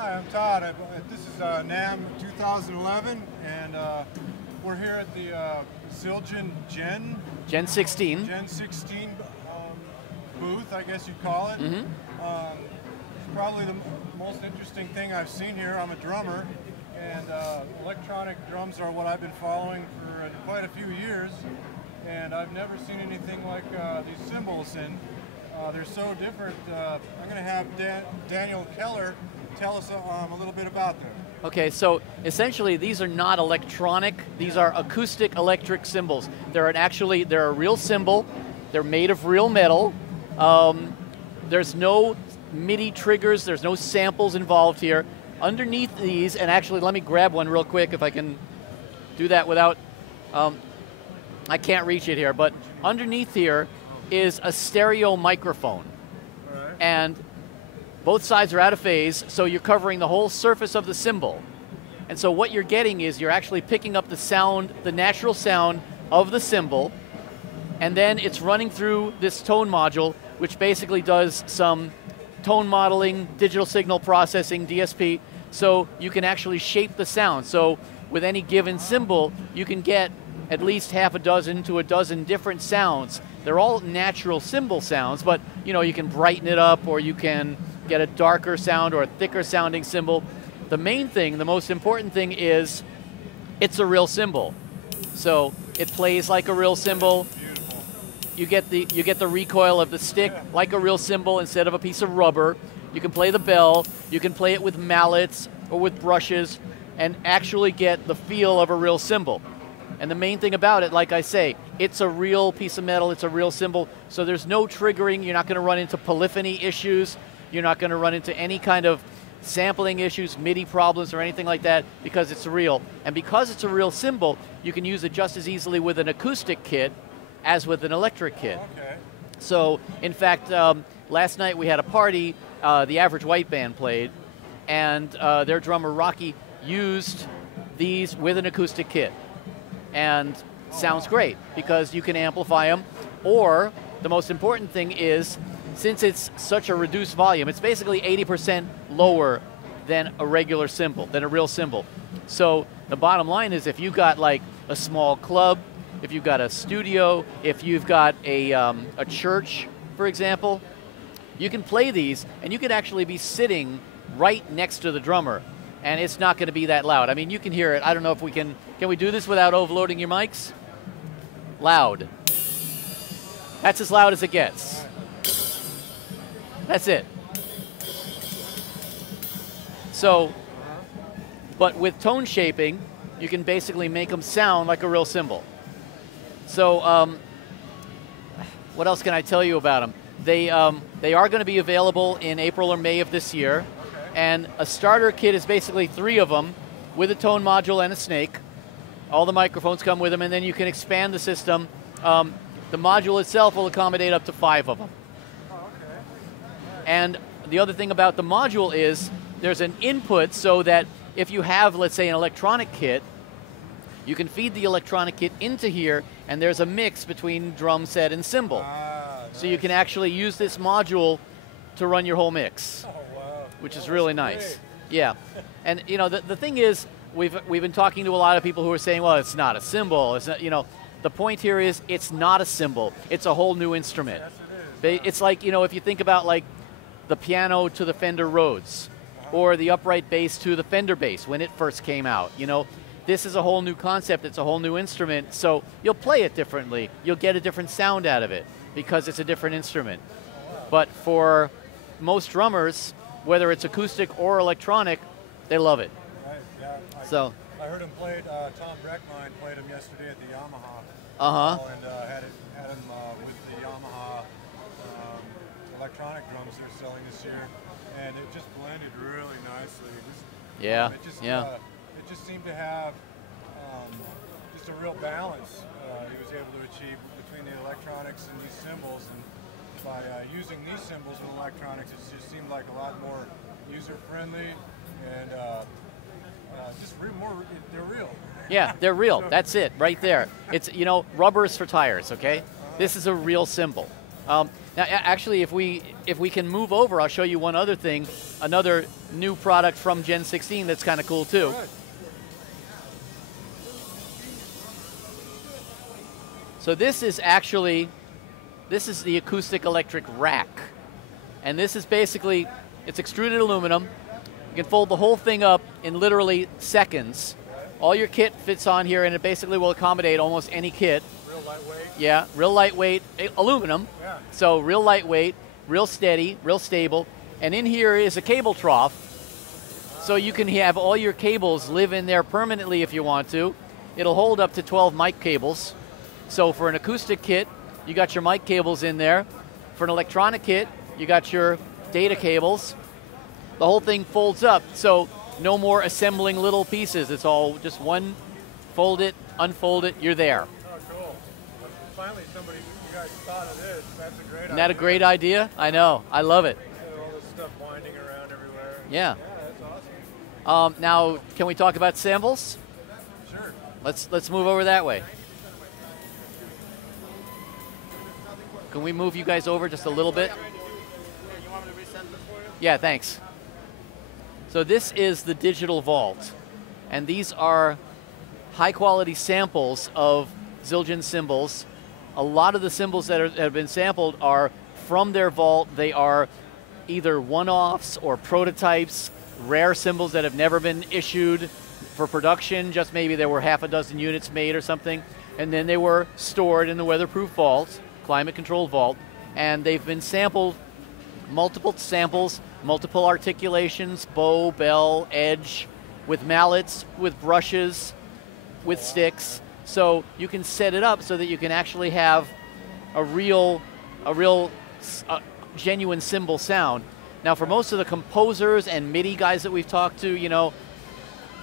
Hi, I'm Todd. This is NAMM 2011, and we're here at the Zildjian Gen 16. Gen 16 booth, I guess you'd call it. Mm-hmm. It's probably the most interesting thing I've seen here. I'm a drummer, and electronic drums are what I've been following for quite a few years, and I've never seen anything like these cymbals, and they're so different. I'm going to have Daniel Keller tell us a little bit about them. Okay, so essentially these are not electronic, these are acoustic electric cymbals. They're a real cymbal, they're made of real metal. There's no MIDI triggers, there's no samples involved here. Underneath these, and actually let me grab one real quick if I can do that without, I can't reach it here, but underneath here is a stereo microphone. All right. And both sides are out of phase, so you're covering the whole surface of the cymbal. And so what you're getting is you're actually picking up the sound, the natural sound of the cymbal, and then it's running through this tone module, which basically does some tone modeling, digital signal processing, DSP, so you can actually shape the sound. So with any given cymbal, you can get at least half a dozen to a dozen different sounds. They're all natural cymbal sounds, but you know, you can brighten it up, or you can get a darker sound or a thicker sounding cymbal. The main thing, the most important thing is it's a real cymbal. So it plays like a real cymbal. You get the recoil of the stick like a real cymbal instead of a piece of rubber. You can play the bell, you can play it with mallets or with brushes and actually get the feel of a real cymbal. And the main thing about it, like I say, it's a real piece of metal, it's a real cymbal, so there's no triggering, you're not going to run into polyphony issues, you're not going to run into any kind of sampling issues, MIDI problems or anything like that, because it's real. And because it's a real cymbal, you can use it just as easily with an acoustic kit as with an electric kit. Okay. So, in fact, last night we had a party, the Average White Band played, and their drummer Rocky used these with an acoustic kit. And sounds great because you can amplify them, or the most important thing is, since it's such a reduced volume, it's basically 80% lower than a regular cymbal, than a real cymbal. So the bottom line is, if you've got like a small club, if you've got a studio, if you've got a church, for example, you can play these and you could actually be sitting right next to the drummer, and it's not going to be that loud. I mean, you can hear it. I don't know if we can we do this without overloading your mics? Loud. That's as loud as it gets. That's it. So, but with tone shaping, you can basically make them sound like a real cymbal. So, what else can I tell you about them? They are going to be available in April or May of this year. And a starter kit is basically 3 of them with a tone module and a snake. All the microphones come with them, and then you can expand the system. The module itself will accommodate up to 5 of them. Oh, okay. And the other thing about the module is there's an input, so that if you have, let's say, an electronic kit, you can feed the electronic kit into here, and there's a mix between drum set and cymbal. So you can actually use this module to run your whole mix. Oh, wow. Which is really nice. Yeah. And you know, the thing is, we've been talking to a lot of people who are saying, well, it's not a cymbal. It's not, you know, the point here is it's not a cymbal. It's a whole new instrument. Yes, it is. It's like, you know, if you think about like the piano to the Fender Rhodes, or the upright bass to the Fender bass when it first came out, you know, this is a whole new concept. It's a whole new instrument. So you'll play it differently. You'll get a different sound out of it because it's a different instrument. But for most drummers, whether it's acoustic or electronic, they love it. Right, yeah. I heard him play, Tom Breckmine played him yesterday at the Yamaha. And had him with the Yamaha electronic drums they're selling this year. And it just blended really nicely. It just seemed to have just a real balance he was able to achieve between the electronics and these cymbals. And by using these cymbals and electronics, it just seemed like a lot more user-friendly and they're real. Yeah, they're real. That's it, right there. It's, you know, rubbers for tires, okay? This is a real cymbal. Now, actually, if if we can move over, I'll show you one other thing, another new product from Gen 16 that's kind of cool too. Good. So this is the acoustic electric rack. And this is basically, it's extruded aluminum. You can fold the whole thing up in literally seconds. All your kit fits on here, and it basically will accommodate almost any kit. Real lightweight. Yeah, real lightweight, aluminum. Yeah. So real lightweight, real steady, real stable. And in here is a cable trough. So you can have all your cables live in there permanently if you want to. It'll hold up to 12 mic cables. So for an acoustic kit, you got your mic cables in there. For an electronic kit, you got your data cables. The whole thing folds up, so no more assembling little pieces. It's all just one, fold it, unfold it, you're there. Oh, cool. Finally, somebody, you guys thought of this. That's a great idea. Isn't that a great idea? I know, I love it. All this stuff winding around everywhere. Yeah. Yeah, that's awesome. Now, can we talk about cymbals? Sure. Let's move over that way. Can we move you guys over just a little bit? You want me to resend this for you? Yeah, thanks. So this is the digital vault, and these are high quality samples of Zildjian cymbals. A lot of the cymbals that have been sampled are from their vault. They are either one-offs or prototypes, rare cymbals that have never been issued for production, just maybe there were half a dozen units made or something, and then they were stored in the weatherproof vault, climate controlled vault, and they've been sampled, multiple samples, multiple articulations, bow, bell, edge, with mallets, with brushes, with sticks. So you can set it up so that you can actually have a real genuine cymbal sound. Now for most of the composers and MIDI guys that we've talked to, you know,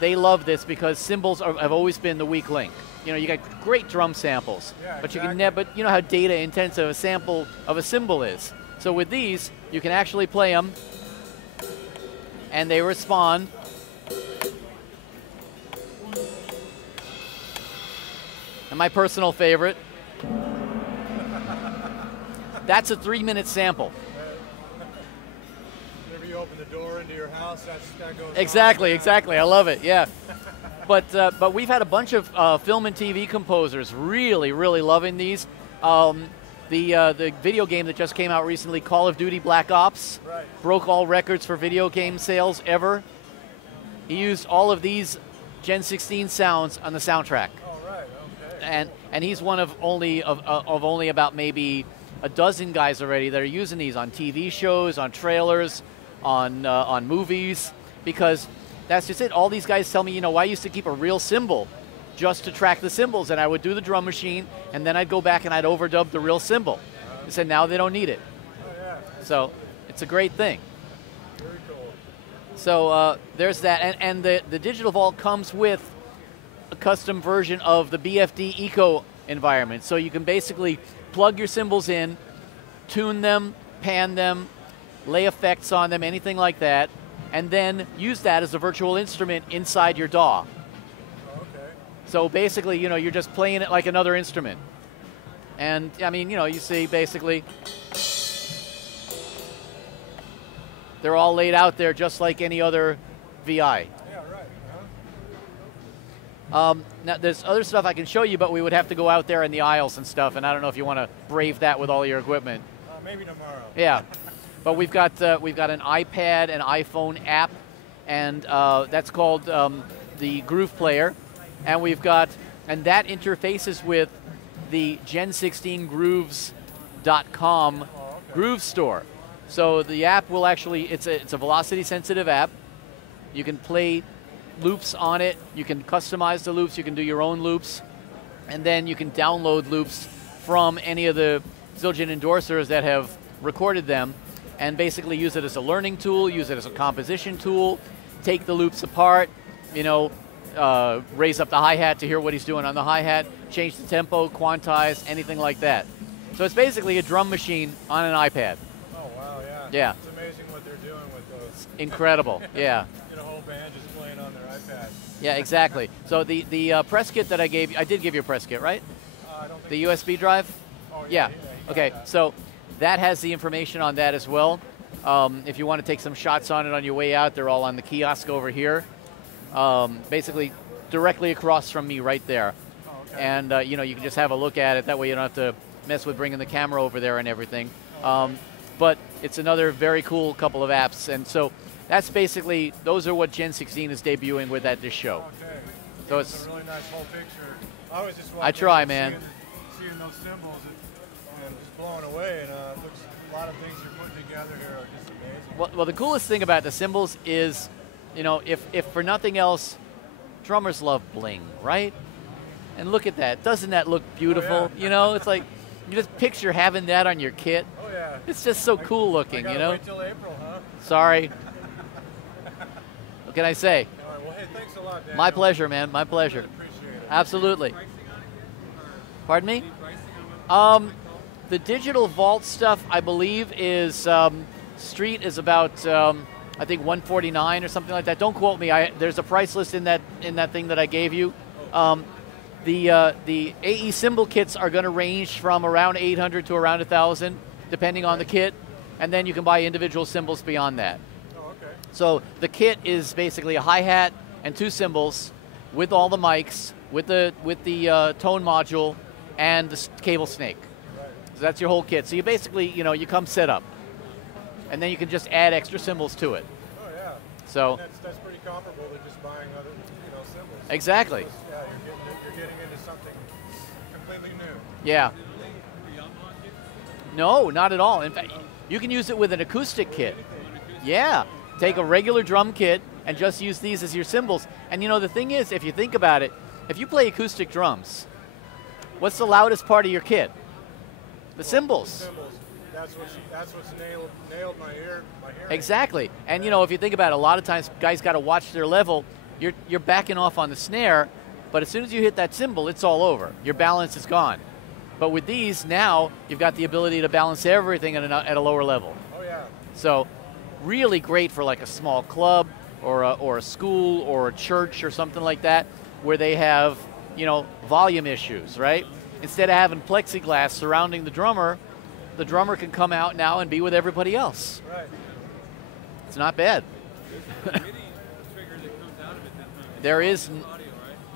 they love this because cymbals have always been the weak link. You know, you got great drum samples, yeah, but exactly. you can never. But you know how data intensive a sample of a cymbal is. So with these, you can actually play them, and they respond. And my personal favorite, that's a 3-minute sample. Whenever you open the door into your house, that goes Exactly, on. exactly. I love it. Yeah. But we've had a bunch of film and TV composers really loving these. The video game that just came out recently, Call of Duty Black Ops, Right. broke all records for video game sales ever. He used all of these Gen 16 sounds on the soundtrack. Oh, right, okay. And he's one of only about maybe a dozen guys already that are using these on TV shows, on trailers, on movies, because that's just it. All these guys tell me, you know, I used to keep a real cymbal just to track the cymbals, and I would do the drum machine, and then I'd go back and I'd overdub the real cymbal. They said now they don't need it. Oh, yeah. So it's a great thing. Very cool. So there's that, and the Digital Vault comes with a custom version of the BFD Eco environment. So you can basically plug your cymbals in, tune them, pan them, lay effects on them, anything like that, and then use that as a virtual instrument inside your DAW. Okay. So basically, you know, you're just playing it like another instrument. And I mean, you know, you see basically, they're all laid out there just like any other VI. Yeah, right. Now, there's other stuff I can show you, but we would have to go out there in the aisles and stuff, and I don't know if you want to brave that with all your equipment. Maybe tomorrow. Yeah, but we've got an iPad and iPhone app, and that's called the Groove Player, and that interfaces with the Gen 16 Grooves.com Groove Store. So the app will actually, it's a velocity sensitive app. You can play loops on it, you can customize the loops, you can do your own loops, and then you can download loops from any of the Zildjian endorsers that have recorded them, and basically use it as a learning tool, use it as a composition tool, take the loops apart, you know, raise up the hi-hat to hear what he's doing on the hi-hat, change the tempo, quantize, anything like that. So it's basically a drum machine on an iPad. Oh, wow, yeah. Yeah. It's amazing what they're doing with those. Incredible, yeah. Get a whole band just playing on their iPad. Yeah, exactly. So the press kit that I gave you, I did give you a press kit, right? I don't think The USB drive? Oh, Yeah. he got Okay, that. so that has the information on that as well. If you want to take some shots on it on your way out, they're all on the kiosk over here. Basically, directly across from me right there. Oh, okay. And you know, you can just have a look at it. That way you don't have to mess with bringing the camera over there and everything. But it's another very cool couple of apps. And so that's basically, those are what Gen 16 is debuting with at this show. Okay. So it's a really nice whole picture. I was just I try, man. Seeing those cymbals, and just blown away. And it looks, a lot of things you're putting together here are just amazing. Well, the coolest thing about the cymbals is, you know, if for nothing else, drummers love bling, right? And look at that. Doesn't that look beautiful? Oh, yeah. You know, it's like, you just picture having that on your kit. Oh, yeah. It's just so cool looking, you know? Wait till April, huh? Sorry. What can I say? All right, well, hey, thanks a lot, Daniel. My pleasure, man. My pleasure. Really appreciate it. Absolutely. Pardon me? The digital vault stuff, I believe, is Street is about I think $149 or something like that. Don't quote me. There's a price list in that thing that I gave you. The AE cymbal kits are going to range from around 800 to around 1,000, depending on the kit, and then you can buy individual cymbals beyond that. Oh, okay. So the kit is basically a hi-hat and 2 cymbals with all the mics, with the tone module, and the cable snake. Right. So that's your whole kit. So you basically, you know, you come set up, and then you can just add extra cymbals to it. Oh yeah. So that's pretty comparable to just buying other, cymbals. Exactly. Yeah, you're getting into something completely new. Yeah. No, not at all. In fact, you can use it with an acoustic kit. Yeah. Take a regular drum kit and just use these as your cymbals. And you know, the thing is, if you think about it, if you play acoustic drums, what's the loudest part of your kit? The cymbals. Cymbals. That's what's nailed my hearing. Exactly. And you know, if you think about it, a lot of times guys got to watch their level. You're backing off on the snare, but as soon as you hit that cymbal, it's all over. Your balance is gone. But with these, now you've got the ability to balance everything at a lower level. Oh yeah. So really great for like a small club or a school or a church or something like that, where they have, you know, volume issues, right? Instead of having plexiglass surrounding the drummer can come out now and be with everybody else. Right. It's not bad. There is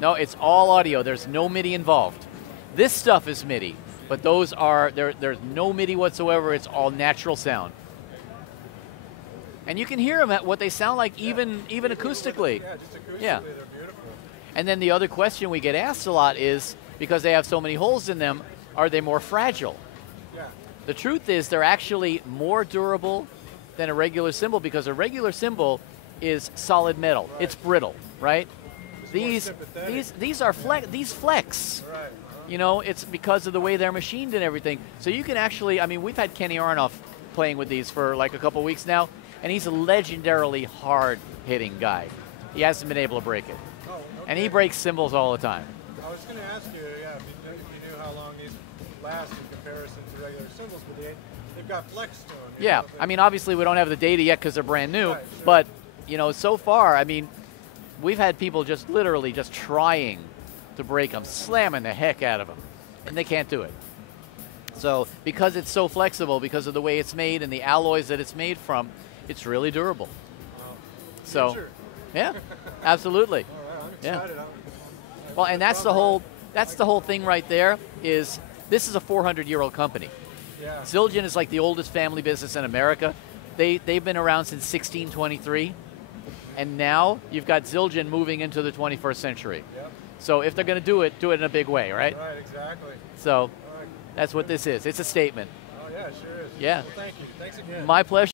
no, it's all audio. There's no MIDI involved. This stuff is MIDI, but those are there's no MIDI whatsoever. It's all natural sound, and you can hear them at what they sound like, even acoustically. Yeah, just acoustically, Yeah. they're beautiful. And then the other question we get asked a lot is, because they have so many holes in them, are they more fragile? Yeah. The truth is they're actually more durable than a regular cymbal, because a regular cymbal is solid metal. Right. It's brittle, right? It's These are flex. Right. You know, it's because of the way they're machined and everything. So you can actually, I mean, we've had Kenny Aronoff playing with these for like a couple weeks now, and he's a legendarily hard-hitting guy. He hasn't been able to break it. Oh, okay. And he breaks cymbals all the time. I was going to ask you, yeah, if you knew how long these last in comparison to regular cymbals, but they've got flex to them. Yeah, I mean, obviously we don't have the data yet because they're brand new, Right, sure. but, you know, so far, I mean, we've had people just literally just trying to break them, slamming the heck out of them, and they can't do it. So because it's so flexible, because of the way it's made and the alloys that it's made from, it's really durable. So, Future. yeah, absolutely. All right, I'm Yeah. excited. Well, and that's the whole thing right there. Is this is a 400-year-old company. Yeah. Zildjian is like the oldest family business in America. They've been around since 1623, and now you've got Zildjian moving into the 21st century. Yep. So if they're going to do it in a big way, right? Right, exactly. So All right. that's what this is. It's a statement. Oh yeah, it sure is. Yeah. Well, thank you. Thanks again. My pleasure.